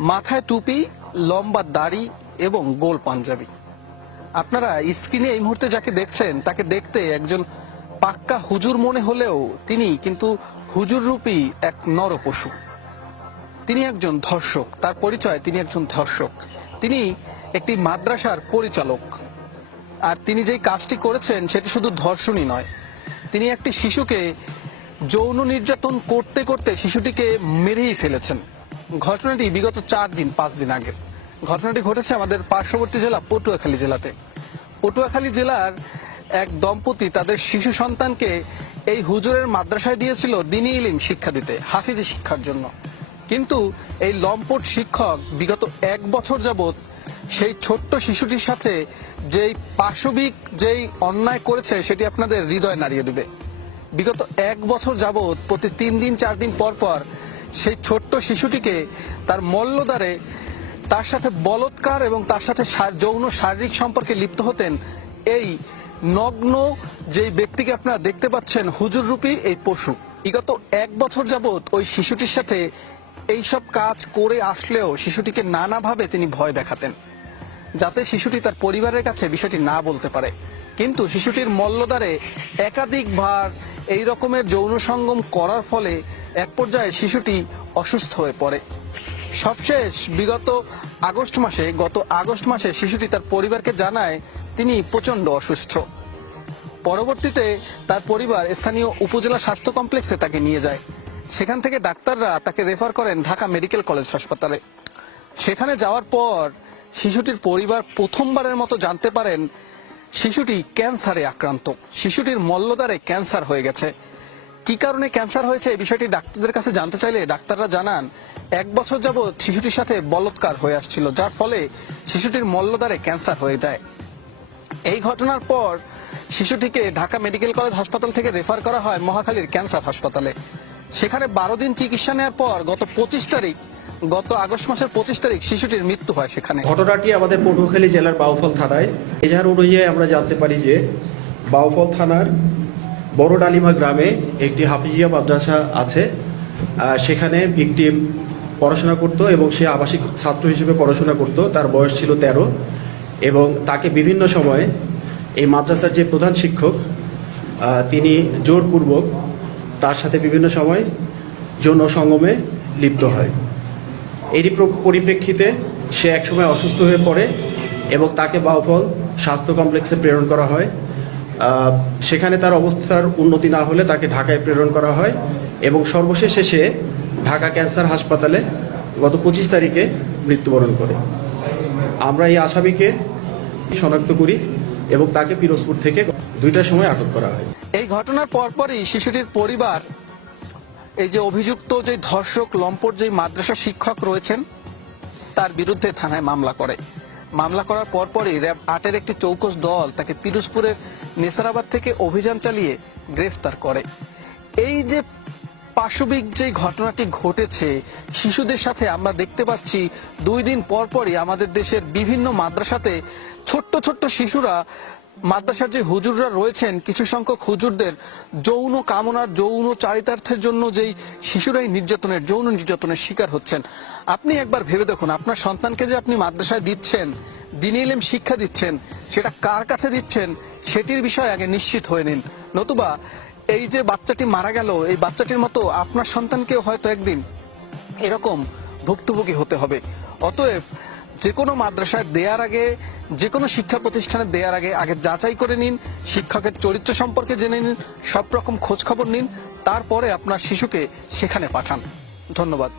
মাথায় টুপি, লম্বা দাড়ি এবং গোল পাঞ্জাবি। আপনারা স্ক্রিনে এই মুহূর্তে যাকে দেখছেন তাকে দেখতে একজন পাক্কা হুজুর মনে হলেও তিনি কিন্তু হুজুর রূপী এক নরপশু। তিনি একজন ধর্ষক, তার পরিচয় তিনি একজন ধর্ষক। তিনি একটি মাদ্রাসার পরিচালক, আর তিনি যেই কাজটি করেছেন সেটি শুধু ধর্ষণই নয়, তিনি একটি শিশুকে যৌন নির্যাতন করতে করতে শিশুটিকে মেরেই ফেলেছেন। ঘটনাটি বিগত 4-5 দিন আগে ঘটনাটি ঘটেছে আমাদের পার্শ্ববর্তী জেলা পটুয়াখালী জেলাতে। পটুয়াখালী জেলার এক দম্পতি তাদের শিশু সন্তানকে এই হুজুরের মাদ্রাসায় দিয়েছিল দ্বীনি ইলম শিক্ষা দিতে, হাফিজি শিক্ষার জন্য। কিন্তু এই লম্পট শিক্ষক বিগত 1 বছর যাবৎ সেই ছোট্ট শিশুটির সাথে যেই পাশবিক যেই অন্যায় করেছে সেটি আপনাদের হৃদয় নাড়িয়ে দেবে। বিগত 1 বছর যাবৎ প্রতি 3-4 দিন পর পর সেই ছোট্ট শিশুটিকে তার মল্লদ্বারে তার সাথে বলৎকার এবং তার সাথে যৌন শারীরিক সম্পর্কে লিপ্ত হতেন এই নগ্ন যেই ব্যক্তিকে আপনারা দেখতে পাচ্ছেন, হুজুর রূপী এই পশু। বিগত 1 বছর যাবৎ ওই শিশুটির সাথে এইসব কাজ করে আসলেও শিশুটিকে নানাভাবে তিনি ভয় দেখাতেন যাতে শিশুটি তার পরিবারের কাছে বিষয়টি না বলতে পারে। কিন্তু শিশুটির মল্লদ্বারে একাধিকবার এই রকমের যৌন সঙ্গম করার ফলে এক পর্যায়ে শিশুটি অসুস্থ হয়ে পড়ে। সবশেষ গত আগস্ট মাসে শিশুটি তার পরিবারকে জানায় তিনি প্রচন্ড অসুস্থ। পরবর্তীতে তার পরিবার স্থানীয় উপজেলা স্বাস্থ্য কমপ্লেক্সে তাকে নিয়ে যায়। সেখান থেকে ডাক্তাররা তাকে রেফার করেন ঢাকা মেডিকেল কলেজ হাসপাতালে। সেখানে যাওয়ার পর শিশুটির পরিবার প্রথমবারের মতো জানতে পারেন শিশুটি ক্যান্সারে আক্রান্ত। শিশুটির মল্লদ্বারে ক্যান্সার হয়ে গেছে। কি কারণে ক্যান্সার হয়েছে এই বিষয়টি ডাক্তারদের কাছে জানতে চাইলে ডাক্তাররা জানান 1 বছর যাবৎ শিশুটির সাথে বলৎকার হয়ে আসছিল, যার ফলে শিশুটির মল্লদ্বারে ক্যান্সার হয়ে যায়। এই ঘটনার পর শিশুটিকে ঢাকা মেডিকেল কলেজ হাসপাতাল থেকে রেফার করা হয় মহাখালীর ক্যান্সার হাসপাতালে। সেখানে 12 দিন চিকিৎসা নেওয়ার পর গত আগস্ট মাসের 25 তারিখ শিশুটির মৃত্যু হয়। সেখানে ঘটনাটি আমাদের পটুয়াখালী জেলার বাউফল থানায়। এজাহার অনুযায়ী আমরা জানতে পারি যে বাউফল থানার বড় ডালিমা গ্রামে একটি হাফিজিয়া মাদ্রাসা আছে। সেখানে ভিকটিম পড়াশোনা করত এবং সে আবাসিক ছাত্র হিসেবে পড়াশোনা করত। তার বয়স ছিল 13 এবং তাকে বিভিন্ন সময়ে এই মাদ্রাসার যে প্রধান শিক্ষক তিনি জোরপূর্বক তার সাথে বিভিন্ন সময় যৌন সঙ্গমে লিপ্ত হয়। এরই পরিপ্রেক্ষিতে সে একসময় অসুস্থ হয়ে পড়ে এবং তাকে বাউফল স্বাস্থ্য কমপ্লেক্সে প্রেরণ করা হয়। সেখানে তার অবস্থার উন্নতি না হলে তাকে ঢাকায় প্রেরণ করা হয় এবং সর্বশেষে সে ঢাকা ক্যান্সার হাসপাতালে গত 25 তারিখে মৃত্যুবরণ করে। আমরা এই আসামিকে শনাক্ত করি এবং তাকে পিরোজপুর থেকে 2টার সময় আটক করা হয়। এই ঘটনার পরপরই শিশুটির পরিবার এই যে অভিযুক্ত যে ধর্ষক লম্পট যে মাদ্রাসা শিক্ষক রয়েছেন তার বিরুদ্ধে থানায় মামলা করে। মামলা করার পরপরই র্যাব 8-এর একটি চৌকস দল তাকে পিরোজপুরের নেসারাবাদ থেকে অভিযান চালিয়ে গ্রেফতার করে। এই যে পাশবিক যে ঘটনাটি ঘটেছে শিশুদের সাথে, আমরা দেখতে পাচ্ছি 2 দিন পরপরই আমাদের দেশের বিভিন্ন মাদ্রাসাতে ছোট্ট ছোট্ট শিশুরা, মাদ্রাসার যে হুজুররা রয়েছেন কিছু সংখ্যক হুজুরদের যৌন কামনার যৌন চারিতার্থের জন্য যেই শিশুরাই যৌন নির্যাতনের শিকার হচ্ছেন। আপনি একবার ভেবে দেখুন, আপনার সন্তানকে যে আপনি মাদ্রাসায় দিচ্ছেন, দ্বীনি ইলম শিক্ষা দিচ্ছেন, সেটা কার কাছে দিচ্ছেন সেটির বিষয়ে আগে নিশ্চিত হয়ে নিন। নতুবা এই যে বাচ্চাটি মারা গেল, এই বাচ্চাটির মতো আপনার সন্তানকেও হয়তো একদিন এরকম ভুক্তভোগী হতে হবে। অতএব যে কোনো মাদ্রাসায় দেওয়ার আগে, যে কোনো শিক্ষা প্রতিষ্ঠানে দেওয়ার আগে যাচাই করে নিন, শিক্ষকের চরিত্র সম্পর্কে জেনে নিন, সব রকম খোঁজ খবর নিন, তারপরে আপনার শিশুকে সেখানে পাঠান। ধন্যবাদ।